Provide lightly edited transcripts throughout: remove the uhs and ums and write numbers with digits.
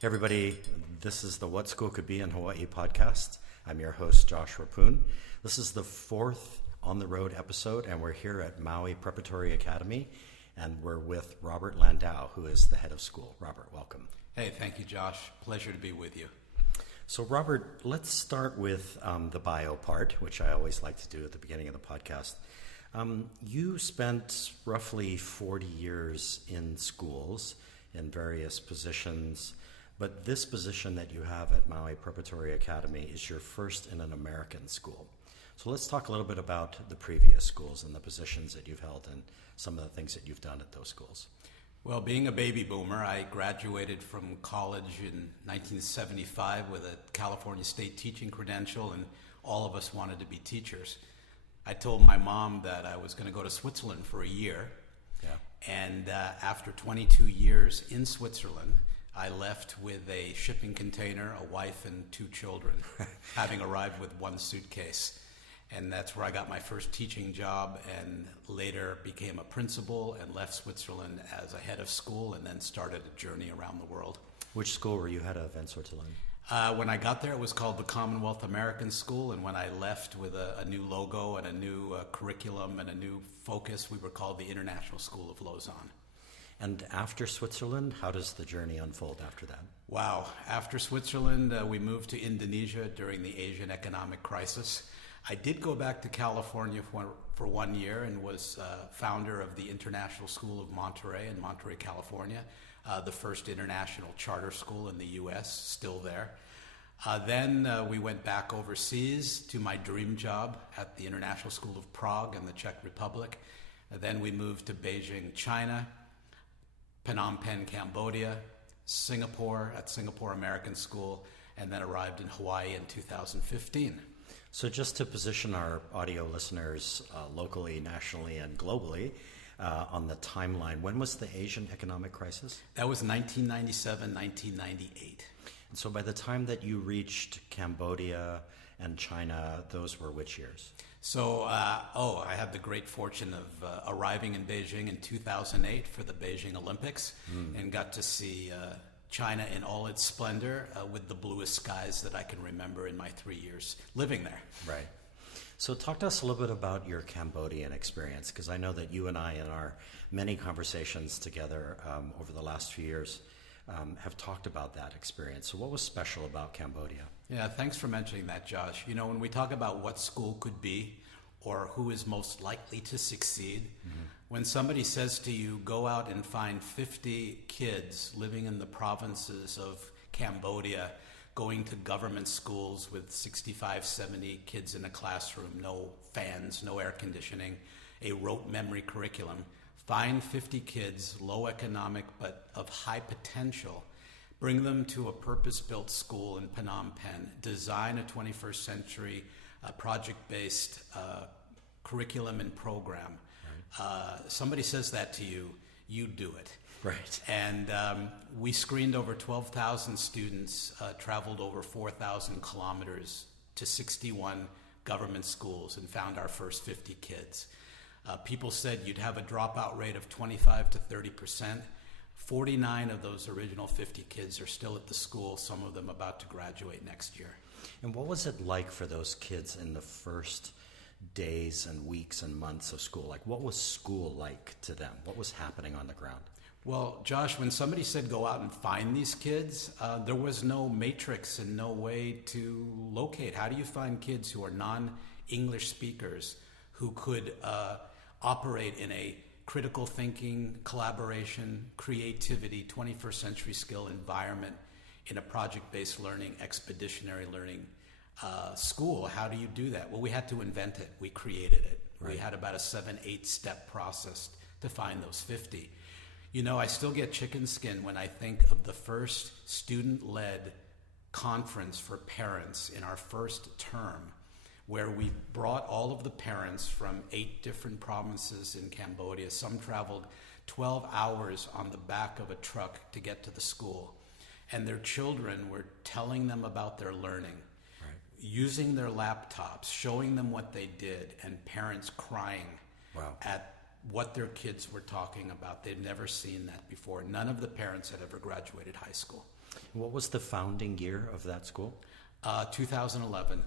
Everybody, this is the What School Could Be in Hawaii podcast. I'm your host, Josh Rapoon. This is the fourth on the road episode, and we're here at Maui Preparatory Academy, and we're with Robert Landau, who is the head of school. Robert, welcome. Hey, thank you, Josh. Pleasure to be with you. So, Robert, let's start with the bio part, which I always like to do at the beginning of the podcast. You spent roughly 40 years in schools in various positions, but this position that you have at Maui Preparatory Academy is your first in an American school. So let's talk a little bit about the previous schools and the positions that you've held and some of the things that you've done at those schools. Well, being a baby boomer, I graduated from college in 1975 with a California State teaching credential, and all of us wanted to be teachers. I told my mom that I was going to go to Switzerland for a year, and after 22 years in Switzerland, I left with a shipping container, a wife, and 2 children, having arrived with 1 suitcase. And that's where I got my first teaching job, and later became a principal and left Switzerland as a head of school, and then started a journey around the world. Which school were you head of in Switzerland? When I got there, it was called the Commonwealth American School, and when I left with a new logo and a new curriculum and a new focus, we were called the International School of Lausanne. And after Switzerland, how does the journey unfold after that? Wow. After Switzerland, we moved to Indonesia during the Asian economic crisis. I did go back to California for 1 year and was founder of the International School of Monterey in Monterey, California, the first international charter school in the U.S., still there. Then we went back overseas to my dream job at the International School of Prague in the Czech Republic. Then we moved to Beijing, China, Phnom Penh, Cambodia, Singapore at Singapore American School, and then arrived in Hawaii in 2015. So just to position our audio listeners locally, nationally, and globally on the timeline, when was the Asian economic crisis? That was 1997, 1998. And so by the time that you reached Cambodia and China, those were which years? So, I had the great fortune of arriving in Beijing in 2008 for the Beijing Olympics and got to see China in all its splendor with the bluest skies that I can remember in my 3 years living there. Right. So talk to us a little bit about your Cambodian experience, because I know that you and I, in our many conversations together over the last few years, have talked about that experience. So what was special about Cambodia? Yeah, thanks for mentioning that, Josh. You know, when we talk about what school could be or who is most likely to succeed, when somebody says to you, go out and find 50 kids living in the provinces of Cambodia, going to government schools with 65, 70 kids in a classroom, no fans, no air conditioning, a rote memory curriculum, find 50 kids, low economic but of high potential, bring them to a purpose-built school in Phnom Penh, design a 21st century project-based curriculum and program. Right. Somebody says that to you, you do it. Right. And we screened over 12,000 students, traveled over 4,000 kilometers to 61 government schools and found our first 50 kids. People said you'd have a dropout rate of 25 to 30%. 49 of those original 50 kids are still at the school, some of them about to graduate next year. And what was it like for those kids in the first days and weeks and months of school? Like, what was school like to them? What was happening on the ground? Well, Josh, when somebody said go out and find these kids, there was no matrix and no way to locate. How do you find kids who are non-English speakers who could operate in a critical thinking, collaboration, creativity, 21st century skill environment in a project-based learning, expeditionary learning school? How do you do that? Well, we had to invent it. We created it. Right. We had about a 7-8 step process to find those 50. You know, I still get chicken skin when I think of the first student-led conference for parents in our first term, where we brought all of the parents from 8 different provinces in Cambodia. Some traveled 12 hours on the back of a truck to get to the school. And their children were telling them about their learning, right, using their laptops, showing them what they did, and parents crying, wow, at what their kids were talking about. They'd never seen that before. None of the parents had ever graduated high school. What was the founding year of that school? 2011.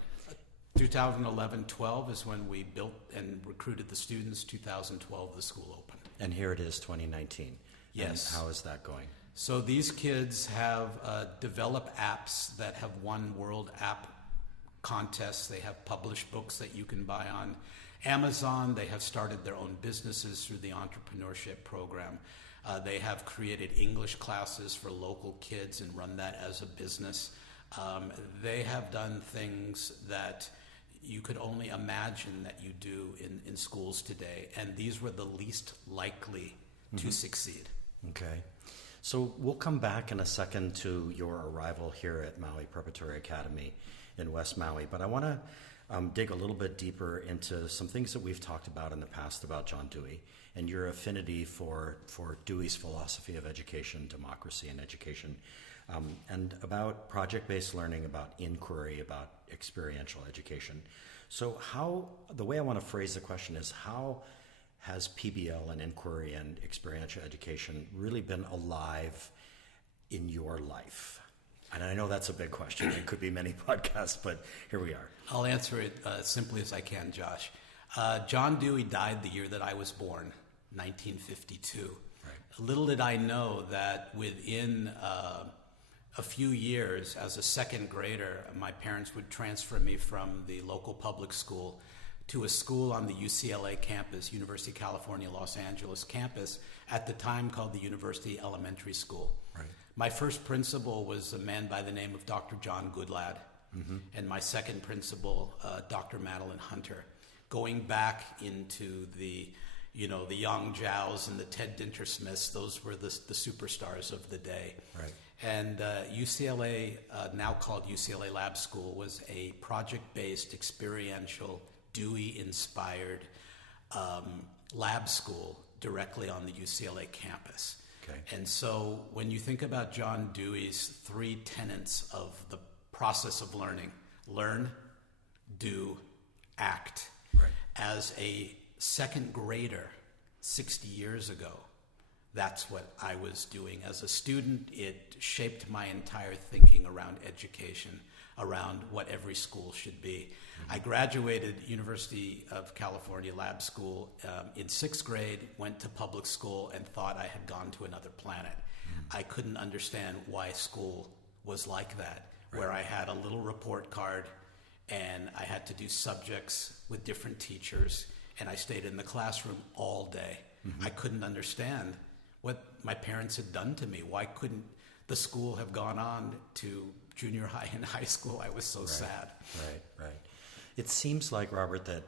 2011-12 is when we built and recruited the students. 2012, the school opened. And here it is, 2019. Yes. And how is that going? So these kids have developed apps that have won World App contests. They have published books that you can buy on Amazon. They have started their own businesses through the entrepreneurship program. They have created English classes for local kids and run that as a business. They have done things that you could only imagine that you do in schools today, and these were the least likely to succeed. Okay. So we'll come back in a second to your arrival here at Maui Preparatory Academy in West Maui, but I want to dig a little bit deeper into some things that we've talked about in the past about John Dewey and your affinity for Dewey's philosophy of education, democracy, and education, and about project-based learning, about inquiry, about experiential education. So the way I want to phrase the question is, how has PBL and inquiry and experiential education really been alive in your life? And I know that's a big question. It could be many podcasts, but here we are. I'll answer it as simply as I can, Josh. John Dewey died the year that I was born, 1952. Right. Little did I know that within a few years, as a second grader, my parents would transfer me from the local public school to a school on the UCLA campus, University of California, Los Angeles campus, at the time called the University Elementary School. Right. My first principal was a man by the name of Dr. John Goodlad, and my second principal, Dr. Madeline Hunter. Going back into the Young Zhaos and the Ted Dintersmiths, those were the superstars of the day. Right. And UCLA, now called UCLA Lab School, was a project-based, experiential, Dewey-inspired lab school directly on the UCLA campus. Okay. And so when you think about John Dewey's three tenets of the process of learning, learn, do, act. Right. As a second grader 60 years ago, that's what I was doing. As a student, it shaped my entire thinking around education, around what every school should be. I graduated University of California Lab School in sixth grade, went to public school, and thought I had gone to another planet. I couldn't understand why school was like that, where I had a little report card and I had to do subjects with different teachers, and I stayed in the classroom all day. I couldn't understand what my parents had done to me. Why couldn't the school have gone on to junior high and high school? I was so sad. Right. It seems like, Robert, that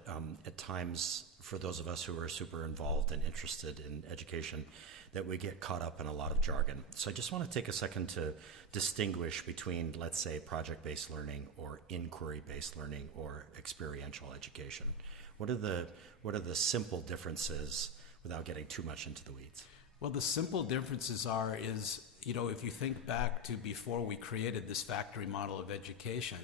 at times, for those of us who are super involved and interested in education, that we get caught up in a lot of jargon. So I just want to take a second to distinguish between, let's say, project-based learning or inquiry-based learning or experiential education. What are the simple differences without getting too much into the weeds? Well, the simple differences is, if you think back to before we created this factory model of education,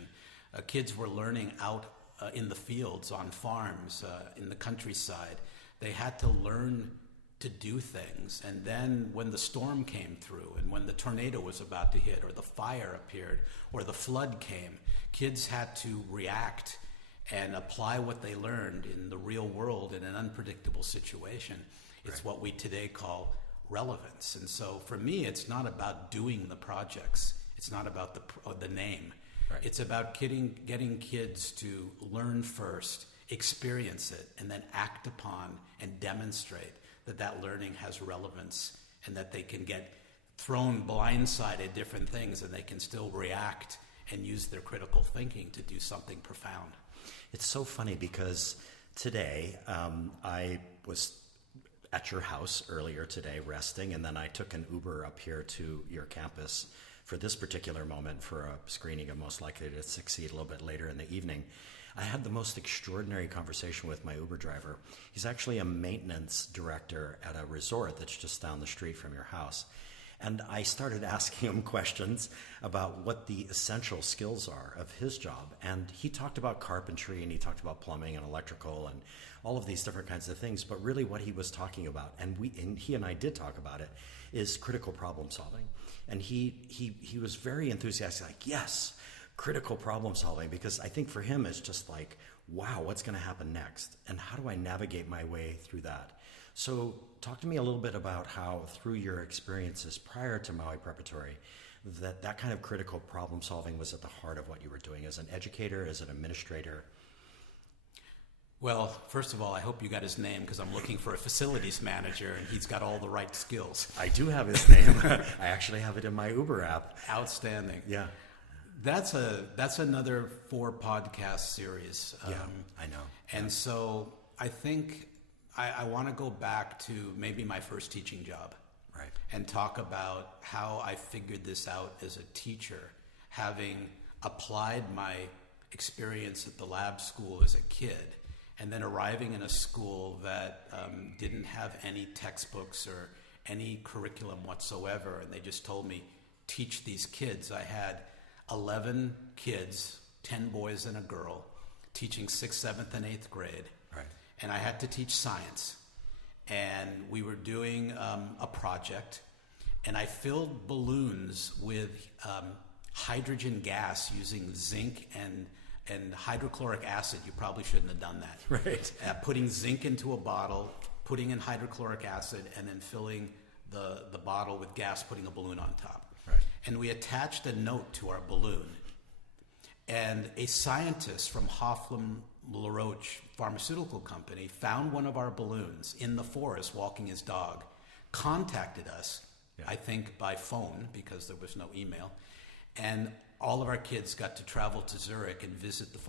kids were learning out in the fields, on farms, in the countryside. They had to learn to do things. And then when the storm came through and when the tornado was about to hit or the fire appeared or the flood came, kids had to react and apply what they learned in the real world in an unpredictable situation. It's what we today call relevance. And so for me, it's not about doing the projects. It's not about the name. Right. It's about getting kids to learn first, experience it, and then act upon and demonstrate that learning has relevance and that they can get thrown blindsided at different things and they can still react and use their critical thinking to do something profound. It's so funny because today I was at your house earlier today resting, and then I took an Uber up here to your campus for this particular moment for a screening of Most Likely to Succeed a little bit later in the evening. I had the most extraordinary conversation with my Uber driver. He's actually a maintenance director at a resort that's just down the street from your house. And I started asking him questions about what the essential skills are of his job. And he talked about carpentry, and he talked about plumbing and electrical and all of these different kinds of things. But really what he was talking about, and he and I did talk about it, is critical problem solving. And he was very enthusiastic, like, yes, critical problem solving, because I think for him it's just like, wow, what's going to happen next? And how do I navigate my way through that? So talk to me a little bit about how, through your experiences prior to Maui Preparatory, that kind of critical problem solving was at the heart of what you were doing as an educator, as an administrator. Well, first of all, I hope you got his name, because I'm looking for a facilities manager, and he's got all the right skills. I do have his name. I actually have it in my Uber app. Outstanding. Yeah. That's another 4 podcast series. Yeah, I know. And so I think I want to go back to maybe my first teaching job. Right. And talk about how I figured this out as a teacher, having applied my experience at the lab school as a kid, and then arriving in a school that didn't have any textbooks or any curriculum whatsoever. And they just told me, teach these kids. I had 11 kids, 10 boys and a girl, teaching 6th, 7th, and 8th grade. Right. And I had to teach science. And we were doing a project, and I filled balloons with hydrogen gas using zinc and hydrochloric acid. You probably shouldn't have done that. Right. Putting zinc into a bottle, putting in hydrochloric acid, and then filling the bottle with gas, putting a balloon on top. Right. And we attached a note to our balloon. And a scientist from Hoffman LaRoche Pharmaceutical Company found one of our balloons in the forest walking his dog, contacted us, I think by phone, because there was no email, and all of our kids got to travel to Zurich and visit the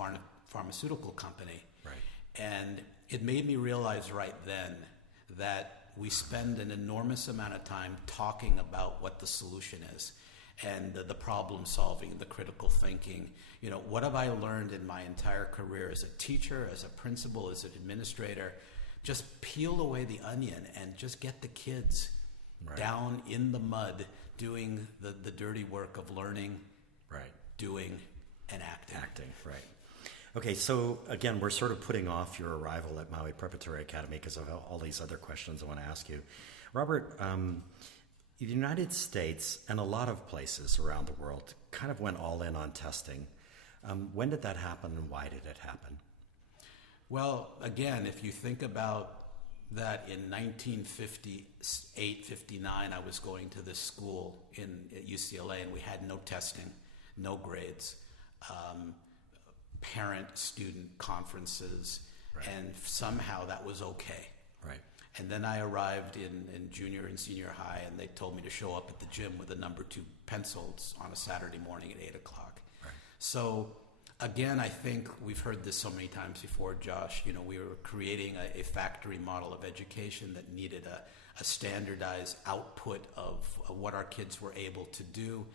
pharmaceutical company. Right. And it made me realize right then that we spend an enormous amount of time talking about what the solution is, and the problem solving, the critical thinking. You know, what have I learned in my entire career as a teacher, as a principal, as an administrator? Just peel away the onion and just get the kids down in the mud doing the dirty work of learning, doing, and acting. Acting, right. Okay, so again, we're sort of putting off your arrival at Maui Preparatory Academy because of all these other questions I want to ask you. Robert, the United States and a lot of places around the world kind of went all in on testing. When did that happen, and why did it happen? Well, again, if you think about that, in 1958, 59, I was going to this school at UCLA, and we had no testing, no grades, parent-student conferences, and somehow that was okay. Right. And then I arrived in junior and senior high, and they told me to show up at the gym with a number 2 pencils on a Saturday morning at 8 o'clock. Right. So again, I think we've heard this so many times before, Josh. You know, we were creating a factory model of education that needed a standardized output of what our kids were able to do,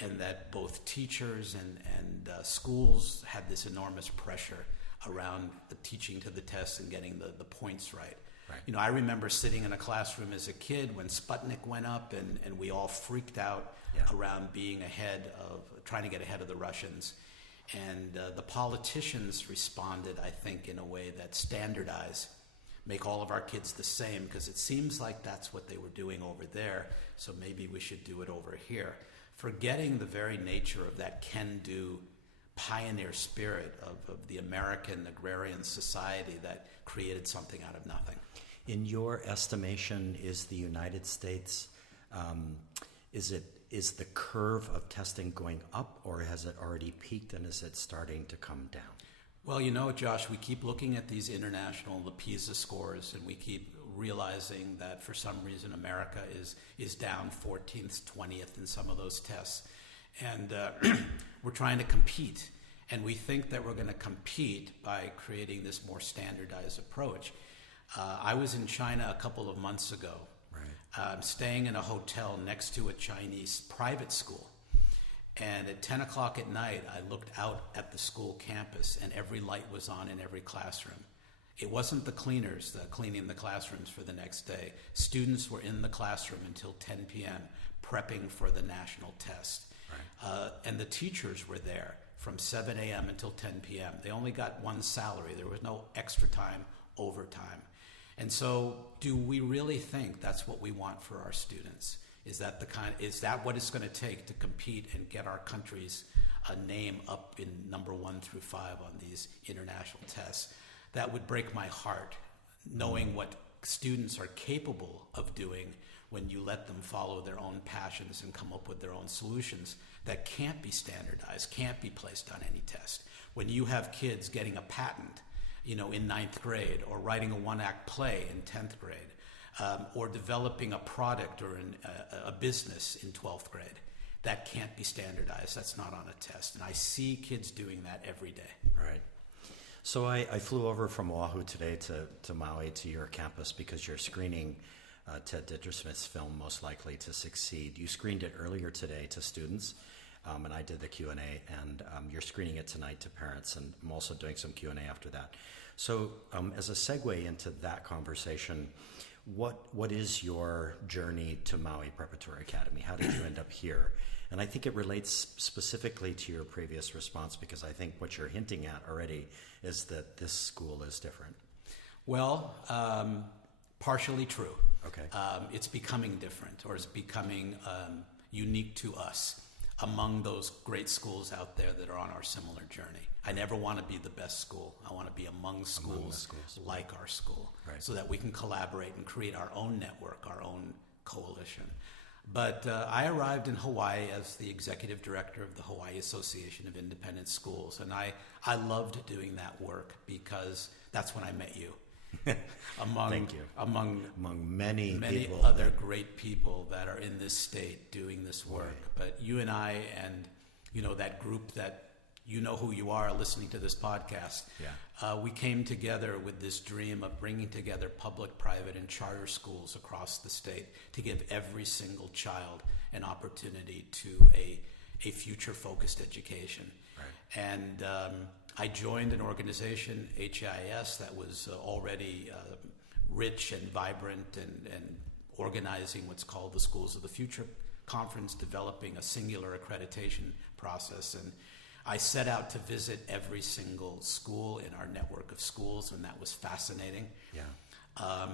and that both teachers and schools had this enormous pressure around the teaching to the test and getting the points right. Right. You know, I remember sitting in a classroom as a kid when Sputnik went up, and we all freaked out around trying to get ahead of the Russians. And the politicians responded, I think, in a way that standardize, make all of our kids the same, because it seems like that's what they were doing over there, so maybe we should do it over here. Forgetting the very nature of that can-do pioneer spirit of the American agrarian society that created something out of nothing. In your estimation, is the United States, is the curve of testing going up, or has it already peaked and is it starting to come down? Well, you know, Josh, we keep looking at these international, the PISA scores, and we keep realizing that for some reason America is down 14th, 20th in some of those tests. And we're trying to compete. And we think that we're going to compete by creating this more standardized approach. I was in China a couple of months ago. Right. Staying in a hotel next to a Chinese private school. And at 10 o'clock at night, I looked out at the school campus, and every light was on in every classroom. It wasn't the cleaners cleaning the classrooms for the next day. Students were in the classroom until 10 p.m. prepping for the national test. Right. And the teachers were there from 7 a.m. until 10 p.m. They only got one salary. There was no extra time, overtime. And so do we really think that's what we want for our students? Is that what it's going to take to compete and get our country's name up in number 1 through 5 on these international tests? That would break my heart, knowing what students are capable of doing when you let them follow their own passions and come up with their own solutions that can't be standardized, can't be placed on any test. When you have kids getting a patent, in 9th grade, or writing a one-act play in 10th grade, or developing a product or a business in 12th grade, that can't be standardized. That's not on a test. And I see kids doing that every day. Right. So I flew over from Oahu today to Maui, to your campus, because you're screening Ted Dittersmith's film, Most Likely to Succeed. You screened it earlier today to students, and I did the Q&A, and you're screening it tonight to parents, and I'm also doing some Q&A after that. So as a segue into that conversation, what is your journey to Maui Preparatory Academy? How did you end up here? And I think it relates specifically to your previous response, because I think what you're hinting at already is that this school is different. Well, partially true. Okay. It's becoming different, or it's becoming unique to us among those great schools out there that are on our similar journey. I never want to be the best school. I want to be among schools like our school, right, so that we can collaborate and create our own network, our own coalition. But I arrived in Hawaii as the executive director of the Hawaii Association of Independent Schools, and I loved doing that work because that's when I met you. Thank you. Among many people other great people that are in this state doing this work. Right. But you and I and, that group that who you are listening to this podcast, we came together with this dream of bringing together public, private, and charter schools across the state to give every single child an opportunity to a future-focused education. Right. And I joined an organization, HIS, that was already rich and vibrant and organizing what's called the Schools of the Future Conference, developing a singular accreditation process. And I set out to visit every single school in our network of schools, and that was fascinating. Yeah.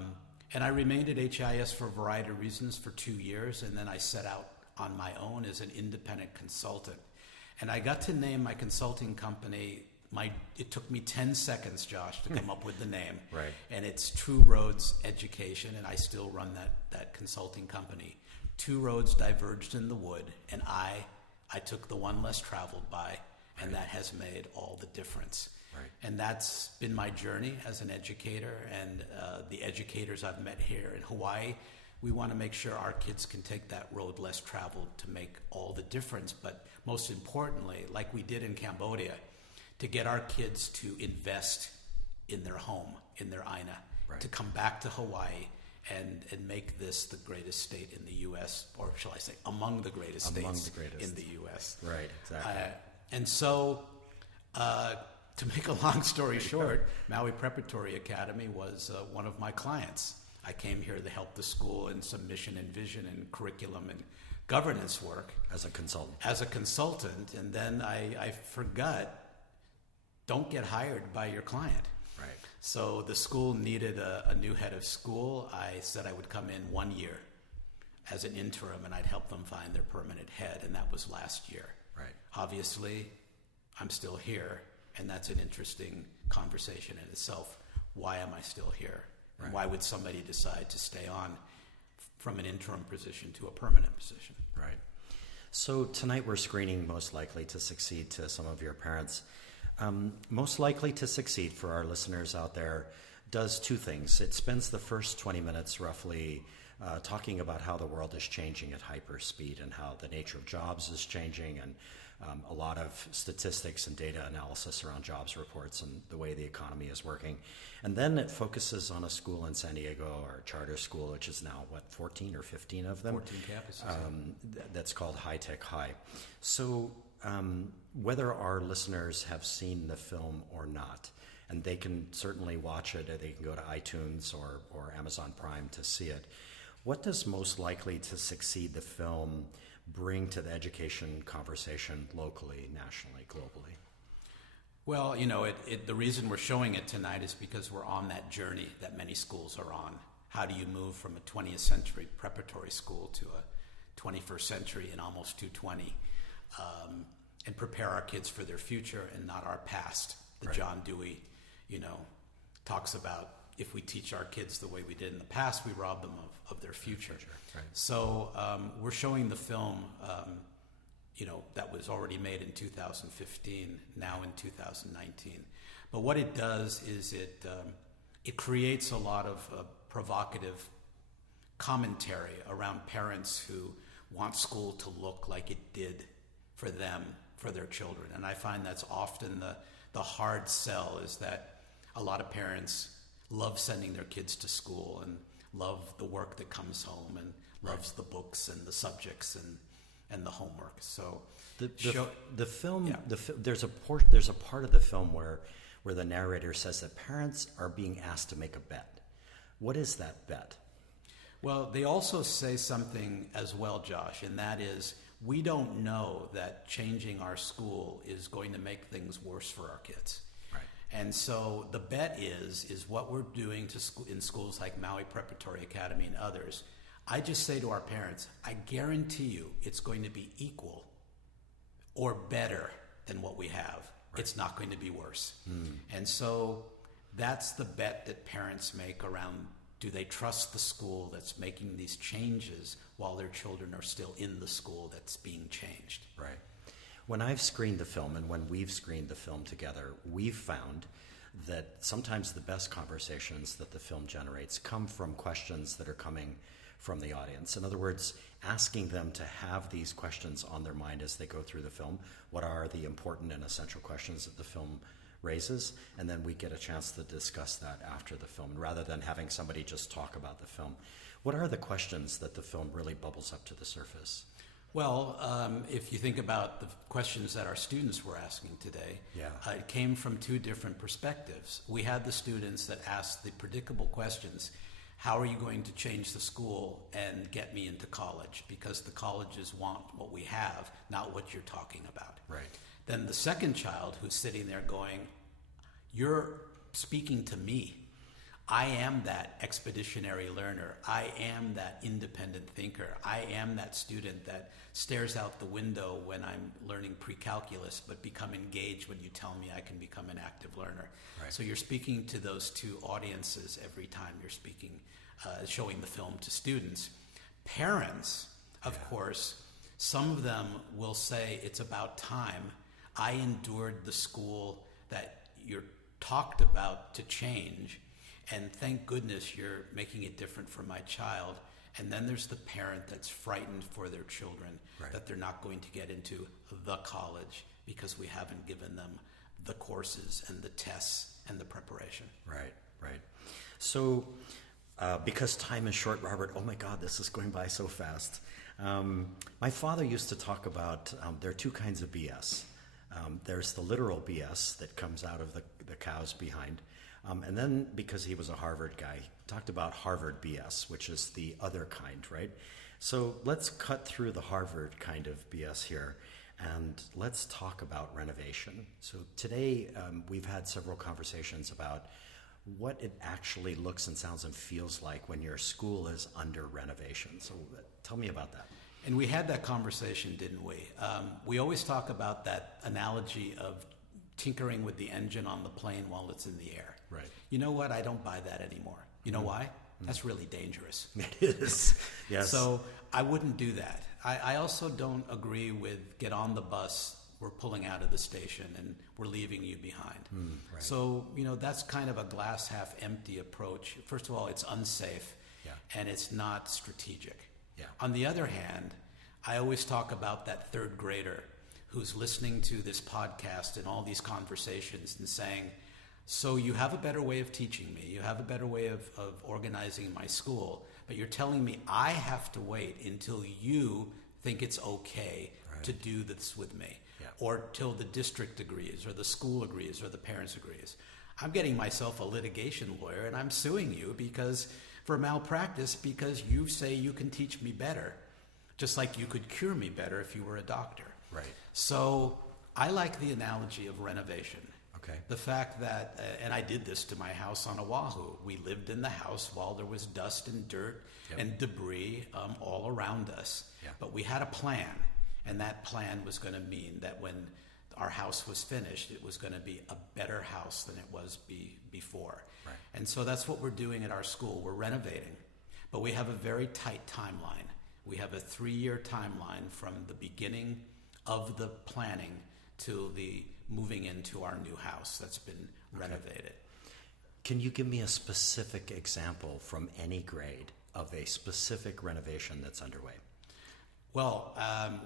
And I remained at HIS for a variety of reasons for 2 years, and then I set out on my own as an independent consultant. And I got to name my consulting company. It took me 10 seconds, Josh, to come up with the name. Right. And it's Two Roads Education, and I still run that consulting company. Two roads diverged in the wood, and I took the one less traveled by, and that has made all the difference. Right. And that's been my journey as an educator, and the educators I've met here in Hawaii. We want to make sure our kids can take that road less traveled to make all the difference. But most importantly, like we did in Cambodia, to get our kids to invest in their home, in their aina, right, to come back to Hawaii and make this the greatest state in the U.S., or shall I say, among the greatest states in the U.S. Right, exactly. And so, to make a long story short, Maui Preparatory Academy was one of my clients. I came here to help the school in some mission and vision and curriculum and governance work. As a consultant. As a consultant, and then I forgot, don't get hired by your client. Right. So the school needed a new head of school. I said I would come in 1 year as an interim, and I'd help them find their permanent head, and that was last year. Right. Obviously, I'm still here, and that's an interesting conversation in itself. Why am I still here? Right. And why would somebody decide to stay on from an interim position to a permanent position? Right. So tonight we're screening Most Likely to Succeed to some of your parents. Most Likely to Succeed, for our listeners out there, does two things. It spends the first 20 minutes roughly talking about how the world is changing at hyper speed and how the nature of jobs is changing, and a lot of statistics and data analysis around jobs reports and the way the economy is working. And then it focuses on a school in San Diego, or a charter school, which is now, 14 or 15 of them? 14 campuses. That's called High Tech High. So whether our listeners have seen the film or not, and they can certainly watch it. They can go to iTunes or Amazon Prime to see it. What does Most Likely to Succeed, the film, bring to the education conversation locally, nationally, globally? Well, the reason we're showing it tonight is because we're on that journey that many schools are on. How do you move from a 20th century preparatory school to a 21st century in almost 220, and prepare our kids for their future and not our past? The Right. John Dewey, talks about if we teach our kids the way we did in the past, we rob them of their future. Right. So we're showing the film, that was already made in 2015, now in 2019. But what it does is it creates a lot of provocative commentary around parents who want school to look like it did for them, for their children. And I find that's often the hard sell, is that a lot of parents love sending their kids to school and love the work that comes home and loves the books and the subjects and the homework. So the film, Yeah. there's a part of the film where the narrator says that parents are being asked to make a bet. What is that bet? Well, they also say something as well, Josh, and that is, we don't know that changing our school is going to make things worse for our kids. Right. And so the bet is what we're doing in schools like Maui Preparatory Academy and others. I just say to our parents, I guarantee you it's going to be equal or better than what we have. Right. It's not going to be worse. And so that's the bet that parents make around, do they trust the school that's making these changes while their children are still in the school that's being changed? Right. When I've screened the film and when we've screened the film together, we've found that sometimes the best conversations that the film generates come from questions that are coming from the audience. In other words, asking them to have these questions on their mind as they go through the film. What are the important and essential questions that the film raises? And then we get a chance to discuss that after the film, rather than having somebody just talk about the film. What are the questions that the film really bubbles up to the surface? Well, if you think about the questions that our students were asking today, it came from two different perspectives. We had the students that asked the predictable questions: how are you going to change the school and get me into college? Because the colleges want what we have, not what you're talking about. Right. Then the second child who's sitting there going, you're speaking to me. I am that expeditionary learner. I am that independent thinker. I am that student that stares out the window when I'm learning pre-calculus, but become engaged when you tell me I can become an active learner. Right. So you're speaking to those two audiences every time you're speaking, showing the film to students. Parents, of course, some of them will say, it's about time. I endured the school that you're talked about to change, and thank goodness you're making it different for my child. And then there's the parent that's frightened for their children, that they're not going to get into the college because we haven't given them the courses and the tests and the preparation. Right. So, because time is short, Robert, oh my God, this is going by so fast. My father used to talk about, there are two kinds of BS. There's the literal BS that comes out of the cows behind. And then, because he was a Harvard guy, he talked about Harvard BS, which is the other kind, right? So let's cut through the Harvard kind of BS here, and let's talk about renovation. So today, we've had several conversations about what it actually looks and sounds and feels like when your school is under renovation. So tell me about that. And we had that conversation, didn't we? We always talk about that analogy of tinkering with the engine on the plane while it's in the air. Right. You know what? I don't buy that anymore. You know why? That's really dangerous. It is. Yes. So I wouldn't do that. I also don't agree with get on the bus, we're pulling out of the station and we're leaving you behind. Right. So, that's kind of a glass half empty approach. First of all, it's unsafe and it's not strategic. Yeah. On the other hand, I always talk about that third grader who's listening to this podcast and all these conversations and saying, so you have a better way of teaching me, you have a better way of organizing my school, but you're telling me I have to wait until you think it's okay to do this with me, or till the district agrees, or the school agrees, or the parents agrees. I'm getting myself a litigation lawyer and I'm suing you for malpractice because you say you can teach me better, just like you could cure me better if you were a doctor. Right. So I like the analogy of renovation. Okay. The fact that, and I did this to my house on Oahu. We lived in the house while there was dust and dirt and debris all around us. Yeah. But we had a plan, and that plan was going to mean that when our house was finished, it was going to be a better house than it was before. Right. And so that's what we're doing at our school. We're renovating, but we have a very tight timeline. We have a 3-year timeline from the beginning of the planning to the moving into our new house that's been renovated. Can you give me a specific example from any grade of a specific renovation that's underway? Well,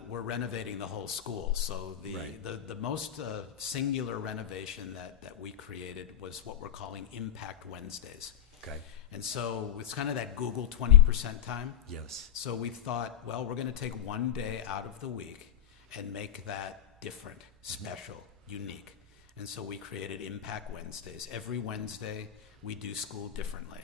we're renovating the whole school. So the most singular renovation that we created was what we're calling Impact Wednesdays. Okay. And so it's kind of that Google 20% time. Yes. So we thought, well, we're going to take one day out of the week and make that different, special, unique. And so we created Impact Wednesdays. Every Wednesday, we do school differently.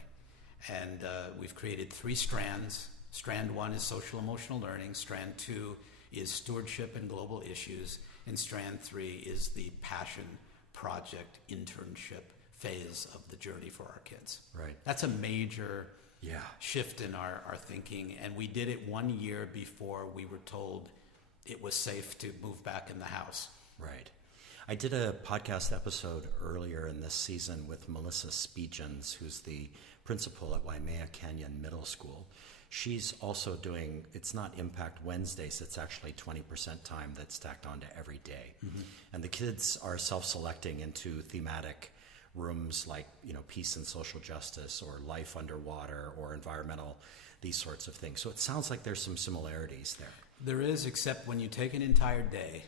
And we've created 3 strands. Strand 1 is social emotional learning. Strand 2 is stewardship and global issues. And Strand 3 is the passion project internship phase of the journey for our kids. Right. That's a major shift in our thinking. And we did it 1 year before we were told it was safe to move back in the house. Right. I did a podcast episode earlier in this season with Melissa Spegens, who's the principal at Waimea Canyon Middle School. She's also doing, it's not Impact Wednesdays, it's actually 20% time that's tacked onto every day. Mm-hmm. And the kids are self-selecting into thematic rooms like, peace and social justice or life underwater or environmental, these sorts of things. So it sounds like there's some similarities there. There is, except when you take an entire day,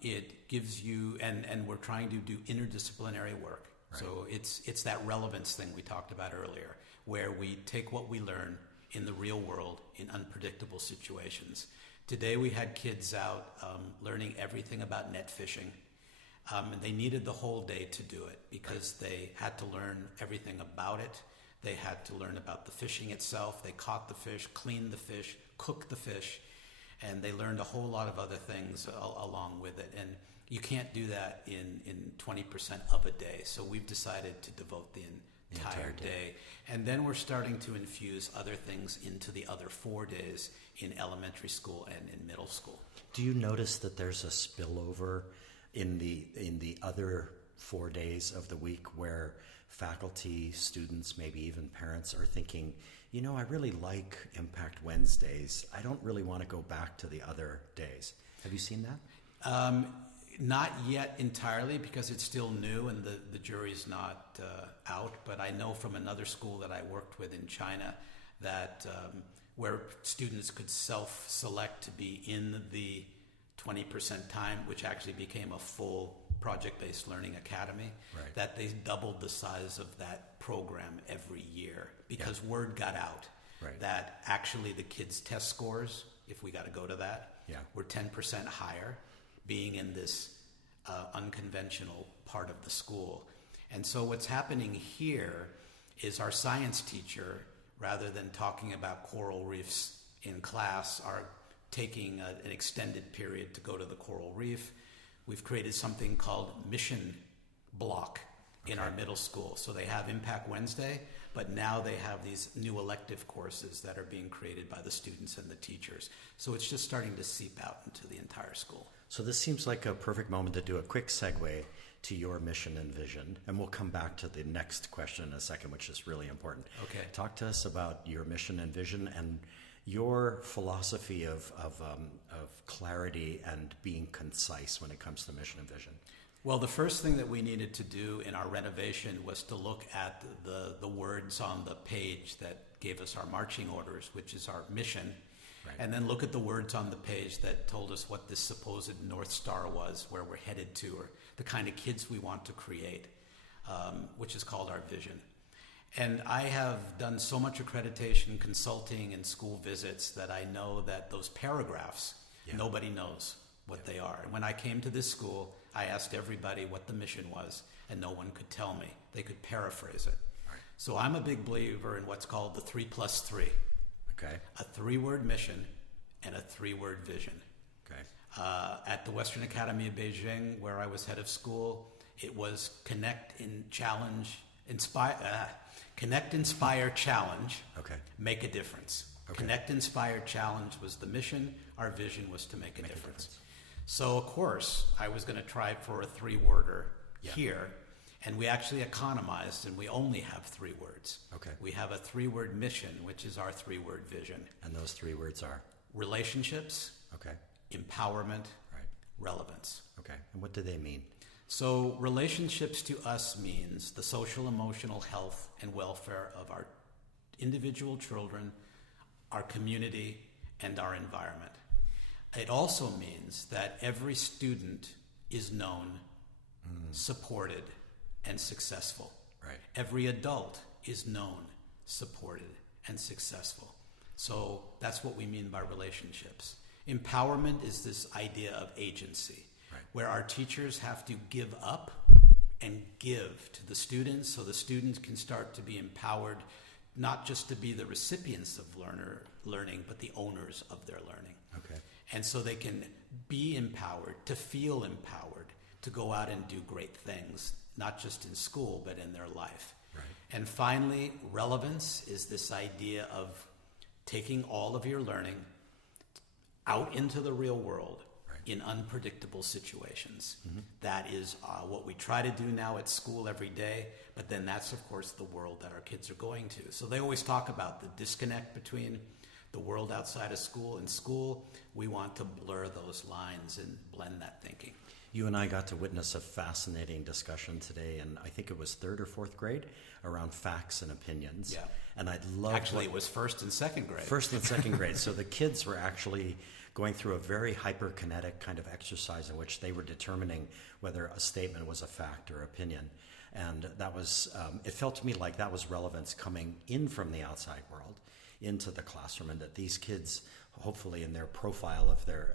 it gives you, and we're trying to do interdisciplinary work. Right. So it's that relevance thing we talked about earlier, where we take what we learn in the real world in unpredictable situations. Today we had kids out learning everything about net fishing, and they needed the whole day to do it because they had to learn everything about it. They had to learn about the fishing itself. They caught the fish, cleaned the fish, cooked the fish, and they learned a whole lot of other things along with it. And you can't do that in 20% of a day. So we've decided to devote the entire day. And then we're starting to infuse other things into the other 4 days in elementary school and in middle school. Do you notice that there's a spillover in the other 4 days of the week where faculty, students, maybe even parents are thinking, I really like Impact Wednesdays. I don't really want to go back to the other days. Have you seen that? Not yet entirely because it's still new and the jury's not out. But I know from another school that I worked with in China that where students could self-select to be in the 20% time, which actually became a full project-based learning academy, that they doubled the size of that program every year because word got out that actually the kids' test scores, if we got to go to that, were 10% higher being in this unconventional part of the school. And so what's happening here is our science teacher, rather than talking about coral reefs in class, are taking an extended period to go to the coral reef. We've created something called Mission Block in our middle school. So they have Impact Wednesday, but now they have these new elective courses that are being created by the students and the teachers. So it's just starting to seep out into the entire school. So this seems like a perfect moment to do a quick segue to your mission and vision. And we'll come back to the next question in a second, which is really important. Okay. Talk to us about your mission and vision and your philosophy of clarity and being concise when it comes to mission and vision. Well, the first thing that we needed to do in our renovation was to look at the words on the page that gave us our marching orders, which is our mission, and then look at the words on the page that told us what this supposed North Star was, where we're headed to, or the kind of kids we want to create, which is called our vision. And I have done so much accreditation, consulting, and school visits that I know that those paragraphs, nobody knows what they are. And when I came to this school, I asked everybody what the mission was, and no one could tell me. They could paraphrase it. Right. So I'm a big believer in what's called the 3+3. Okay. A 3-word mission and a 3-word vision. Okay. At the Western Academy of Beijing, where I was head of school, it was connect, inspire, challenge, Okay. make a difference. Okay. Connect, inspire, challenge was the mission. Our vision was to make a difference. So, of course, I was going to try for a 3-worder here, and we actually economized, and we only have 3 words. Okay. We have a 3-word mission, which is our 3-word vision. And those 3 words are? Relationships, Okay. empowerment, Right. relevance. Okay. And what do they mean? So relationships to us means the social, emotional health and welfare of our individual children, our community, and our environment. It also means that every student is known, supported, and successful. Right. Every adult is known, supported, and successful. So that's what we mean by relationships. Empowerment is this idea of agency, Right. where our teachers have to give up and give to the students so the students can start to be empowered, not just to be the recipients of learning, but the owners of their learning. Okay. And so they can be empowered, to feel empowered, to go out and do great things, not just in school, but in their life. Right. And finally, relevance is this idea of taking all of your learning out into the real world in unpredictable situations. Mm-hmm. That is what we try to do now at school every day, but then that's, of course, the world that our kids are going to. So they always talk about the disconnect between the world outside of school and school. We want to blur those lines and blend that thinking. You and I got to witness a fascinating discussion today, and I think it was 3rd or 4th grade, around facts and opinions. Yeah. And I'd love Actually, it was 1st and 2nd grade. 1st and 2nd grade. So the kids were actually going through a very hyperkinetic kind of exercise in which they were determining whether a statement was a fact or opinion. And that was, it felt to me like that was relevance coming in from the outside world into the classroom, and that these kids, hopefully in their profile of their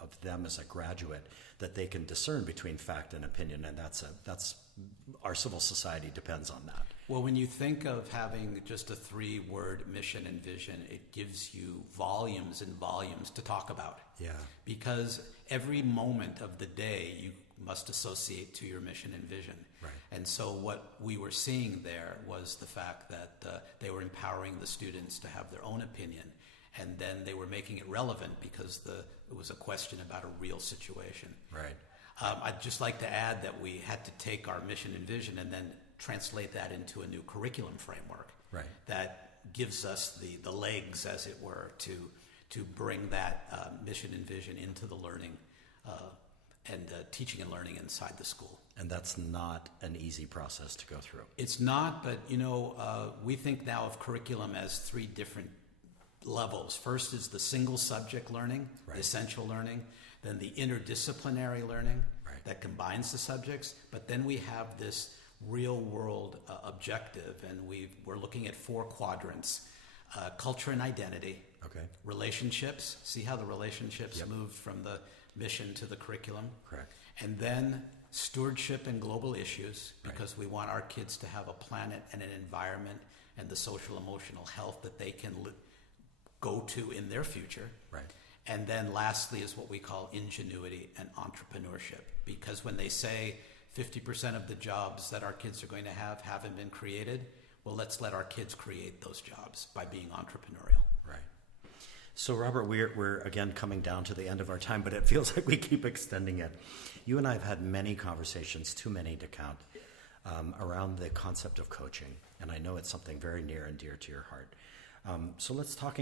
of them as a graduate, that they can discern between fact and opinion, and that's our civil society depends on that. Well, when you think of having just a 3-word mission and vision, it gives you volumes and volumes to talk about. Yeah. Because every moment of the day you must associate to your mission and vision. Right. And so what we were seeing there was the fact that they were empowering the students to have their own opinion, and then they were making it relevant because it was a question about a real situation. Right. I'd just like to add that we had to take our mission and vision and then translate that into a new curriculum framework. Right. That gives us the legs, as it were, to bring that mission and vision into the learning and teaching and learning inside the school. And that's not an easy process to go through. It's not, but we think now of curriculum as 3 different levels. First is the single subject learning, Right. the essential learning, then the interdisciplinary learning Right. that combines the subjects, but then we have this real world objective, and we're looking at 4 quadrants: culture and identity, Okay. relationships, see how the relationships Yep. moved from the mission to the curriculum, Correct. and then stewardship and global issues, Right. because we want our kids to have a planet and an environment and the social emotional health that they can go to in their future. Right. And then lastly is what we call ingenuity and entrepreneurship, because when they say 50% of the jobs that our kids are going to have haven't been created, well, let's let our kids create those jobs by being entrepreneurial. Right. So, Robert, we're again coming down to the end of our time, but it feels like we keep extending it. You and I have had many conversations, too many to count, around the concept of coaching, and I know it's something very near and dear to your heart. So let's talk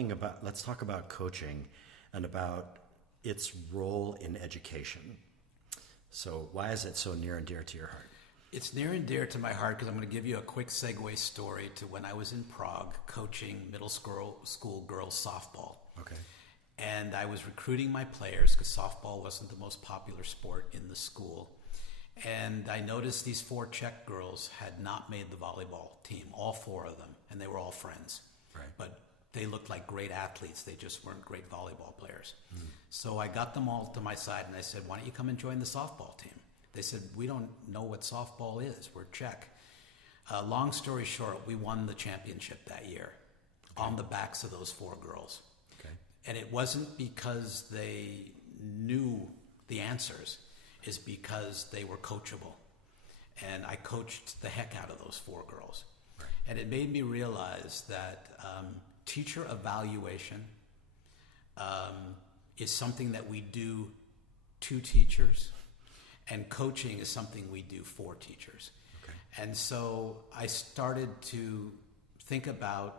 about coaching and about its role in education. So why is it so near and dear to your heart? It's near and dear to my heart because I'm going to give you a quick segue story to when I was in Prague coaching middle school girls softball. Okay. And I was recruiting my players because softball wasn't the most popular sport in the school. And I noticed these 4 Czech girls had not made the volleyball team, all 4 of them, and they were all friends. Right. But they looked like great athletes. They just weren't great volleyball players. So I got them all to my side and I said, why don't you come and join the softball team? They said, we don't know what softball is. We're Czech. Long story short, we won the championship that year on the backs of those 4 girls. Okay. And it wasn't because they knew the answers. It's because they were coachable. And I coached the heck out of those 4 girls. Right. And it made me realize that teacher evaluation is something that we do to teachers, and coaching is something we do for teachers. Okay. And so I started to think about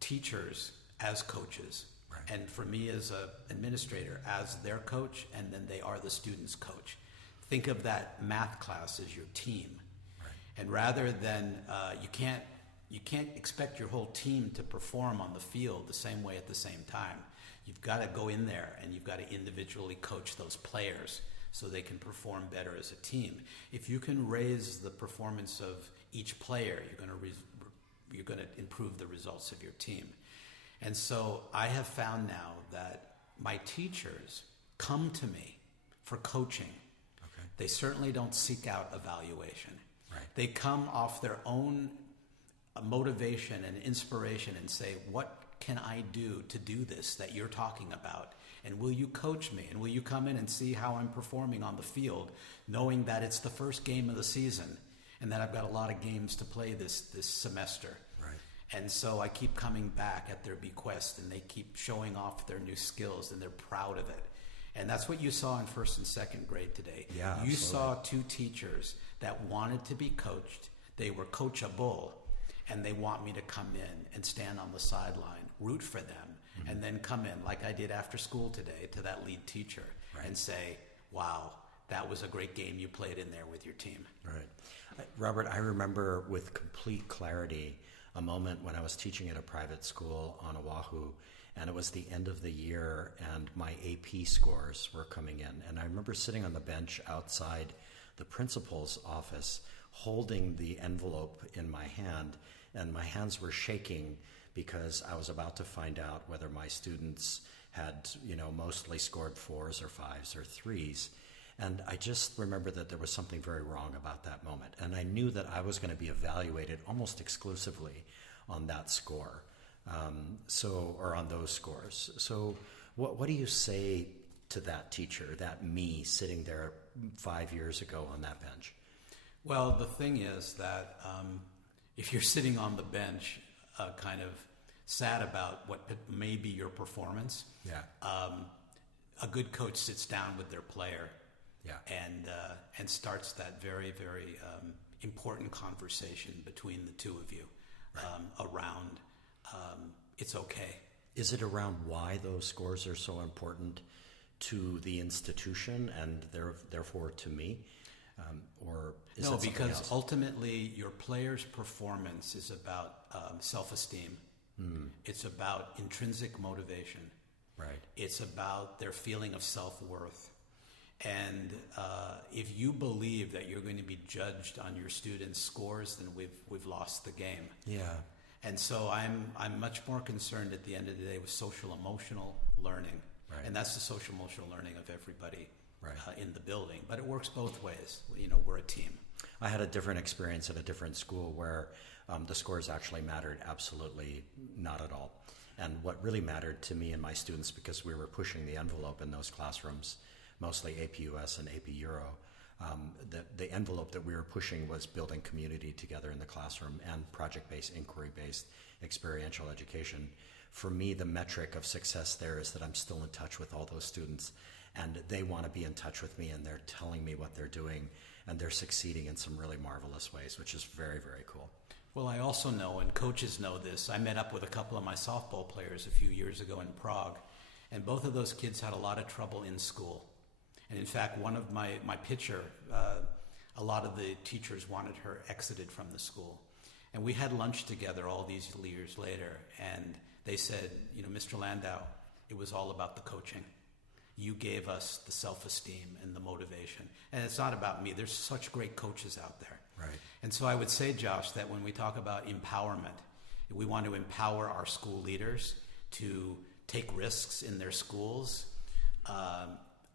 teachers as coaches. Right. And for me as an administrator, as their coach, and then they are the student's coach. Think of that math class as your team. Right. And rather than, you can't expect your whole team to perform on the field the same way at the same time. You've got to go in there and you've got to individually coach those players so they can perform better as a team. If you can raise the performance of each player, you're going to improve the results of your team. And so I have found now that my teachers come to me for coaching. Okay. They certainly don't seek out evaluation. Right. They come off their own motivation and inspiration and say, what can I do to do this that you're talking about? And will you coach me? And will you come in and see how I'm performing on the field, knowing that it's the first game of the season and that I've got a lot of games to play this semester? Right. And so I keep coming back at their bequest, and they keep showing off their new skills, and they're proud of it. And that's what you saw in 1st and 2nd grade today. Yeah, you absolutely. saw 2 teachers that wanted to be coached. They were coachable, and they want me to come in and stand on the sideline, root for them, and then come in, like I did after school today, to that lead teacher and say, wow, that was a great game you played in there with your team. Right. Robert, I remember with complete clarity a moment when I was teaching at a private school on Oahu, and it was the end of the year, and my AP scores were coming in. And I remember sitting on the bench outside the principal's office, holding the envelope in my hand, and my hands were shaking because I was about to find out whether my students had, mostly scored 4s or 5s or 3s. And I just remember that there was something very wrong about that moment. And I knew that I was going to be evaluated almost exclusively on that score, or on those scores. So what do you say to that teacher, that me sitting there 5 years ago on that bench? Well, the thing is that if you're sitting on the bench kind of sad about what may be your performance, a good coach sits down with their player and starts that very, very important conversation between the two of you around it's okay. Is it around why those scores are so important to the institution and therefore to me? Or is no, it because else? Ultimately your player's performance is about self-esteem. It's about intrinsic motivation. Right. It's about their feeling of self-worth. And if you believe that you're going to be judged on your students' scores, then we've lost the game. Yeah. And so I'm much more concerned at the end of the day with social emotional learning. Right. And that's the social emotional learning of everybody in the building. But it works both ways. We're a team. I had a different experience at a different school where the scores actually mattered absolutely not at all. And what really mattered to me and my students, because we were pushing the envelope in those classrooms, mostly AP US and AP Euro, the envelope that we were pushing was building community together in the classroom and project-based, inquiry-based, experiential education. For me, the metric of success there is that I'm still in touch with all those students, and they want to be in touch with me, and they're telling me what they're doing, and they're succeeding in some really marvelous ways, which is very, very cool. Well, I also know, and coaches know this, I met up with a couple of my softball players a few years ago in Prague, and both of those kids had a lot of trouble in school. And in fact, one of my pitcher, a lot of the teachers wanted her exited from the school. And we had lunch together all these years later, and they said, Mr. Landau, it was all about the coaching. You gave us the self-esteem and the motivation. And it's not about me. There's such great coaches out there. Right. And so I would say, Josh, that when we talk about empowerment, we want to empower our school leaders to take risks in their schools.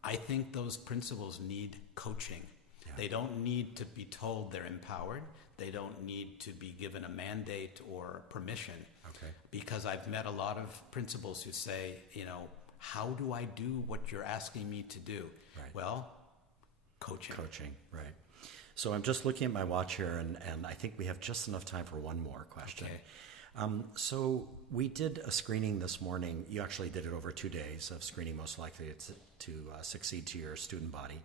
I think those principals need coaching. Yeah. They don't need to be told they're empowered. They don't need to be given a mandate or permission. Okay. Because I've met a lot of principals who say, how do I do what you're asking me to do? Right. Well, coaching. Coaching, right. So I'm just looking at my watch here, and I think we have just enough time for one more question. Okay. So we did a screening this morning. You actually did it over 2 days of screening most likely to succeed to your student body.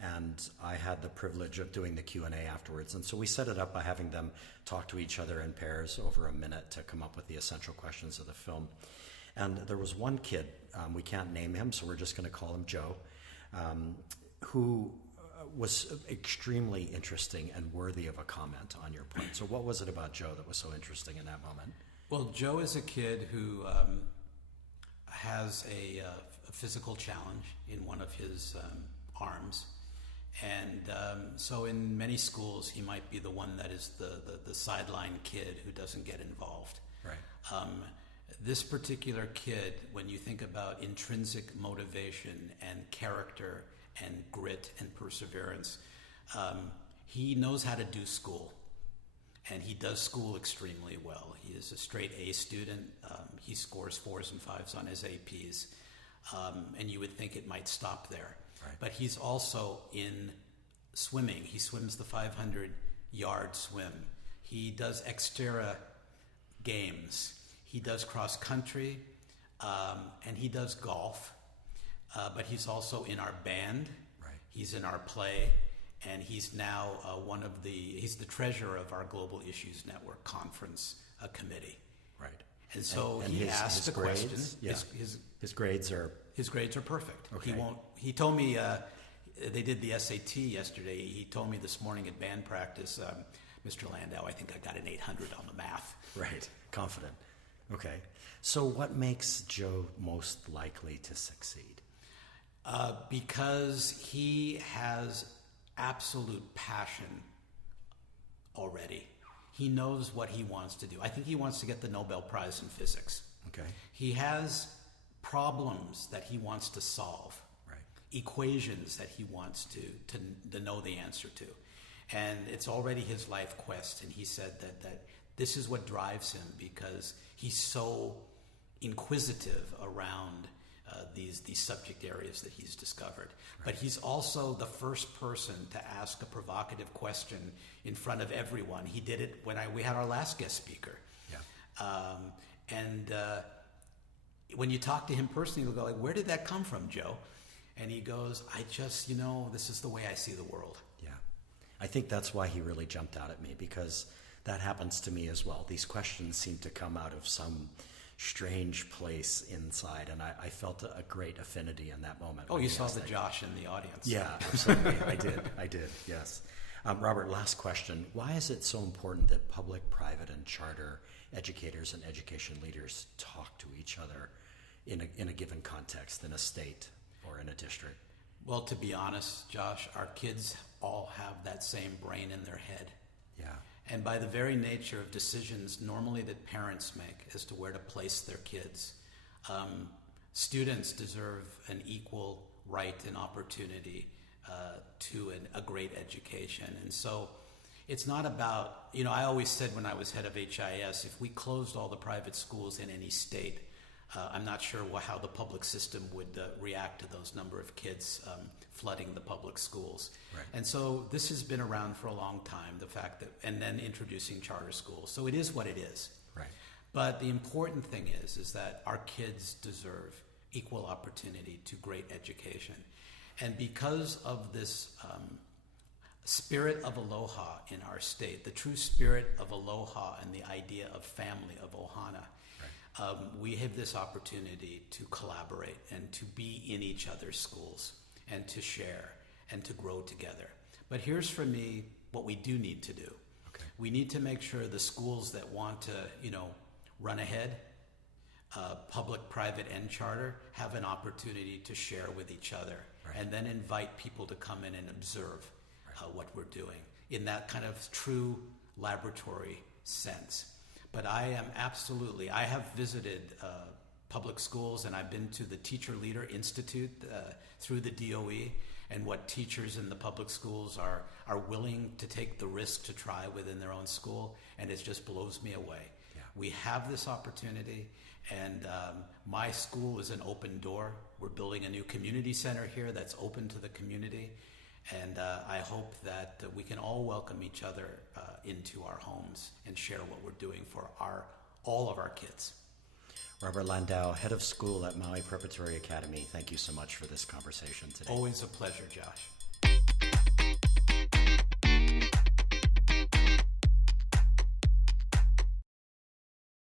And I had the privilege of doing the Q&A afterwards. And so we set it up by having them talk to each other in pairs over a minute to come up with the essential questions of the film. And there was one kid, we can't name him, so we're just going to call him Joe, who was extremely interesting and worthy of a comment on your point. So what was it about Joe that was so interesting in that moment? Well, Joe is a kid who has a physical challenge in one of his arms. And so in many schools, he might be the one that is the sideline kid who doesn't get involved. Right. This particular kid, when you think about intrinsic motivation and character and grit and perseverance, he knows how to do school. And he does school extremely well. He is a straight A student. He scores 4s and 5s on his APs. And you would think it might stop there. Right. But he's also in swimming. He swims the 500-yard swim. He does Xterra games. He does cross country, and he does golf. But he's also in our band. Right. He's in our play, and he's now he's the treasurer of our Global Issues Network Conference Committee. Right. And so and he asked a question. Yeah. His grades are... His grades are perfect. Okay. He told me they did the SAT yesterday. He told me this morning at band practice, Mr. Landau, I think I got an 800 on the math. Right. Confident. Okay. So what makes Joe most likely to succeed? Because he has absolute passion already. He knows what he wants to do. I think he wants to get the Nobel Prize in physics. Okay. He has problems that he wants to solve, right? Equations that he wants to know the answer to. And it's already his life quest. And he said that this is what drives him because he's so inquisitive around these subject areas that he's discovered. Right. But he's also the first person to ask a provocative question in front of everyone. He did it when we had our last guest speaker. Yeah. When you talk to him personally, you'll go like, where did that come from, Joe? And he goes, I just, this is the way I see the world. Yeah. I think that's why he really jumped out at me, because that happens to me as well. These questions seem to come out of some strange place inside, and I felt a great affinity in that moment. Oh, you saw the Josh in the audience. Yeah, absolutely. I did, yes. Robert, last question. Why is it so important that public, private, and charter educators and education leaders talk to each other in a given context, in a state or in a district? Well, to be honest, Josh, our kids all have that same brain in their head. Yeah. And by the very nature of decisions normally that parents make as to where to place their kids, students deserve an equal right and opportunity to a great education. And so it's not about, I always said when I was head of HIS, if we closed all the private schools in any state, I'm not sure how the public system would react to those number of kids flooding the public schools. Right. And so this has been around for a long time, the fact that, and then introducing charter schools. So it is what it is. Right. But the important thing is that our kids deserve equal opportunity to great education. And because of this spirit of aloha in our state, the true spirit of aloha and the idea of family, of ohana, we have this opportunity to collaborate and to be in each other's schools and to share and to grow together. But here's for me what we do need to do. Okay. We need to make sure the schools that want to, run ahead, public, private, and charter, have an opportunity to share with each other. Right. And then invite people to come in and observe what we're doing in that kind of true laboratory sense. But I have visited public schools, and I've been to the Teacher Leader Institute through the DOE, and what teachers in the public schools are willing to take the risk to try within their own school, and it just blows me away. Yeah. We have this opportunity, and my school is an open door. We're building a new community center here that's open to the community, and I hope that we can all welcome each other into our homes and share what we're doing for all of our kids. Robert Landau, head of school at Maui Preparatory Academy, thank you so much for this conversation today. Always a pleasure, Josh.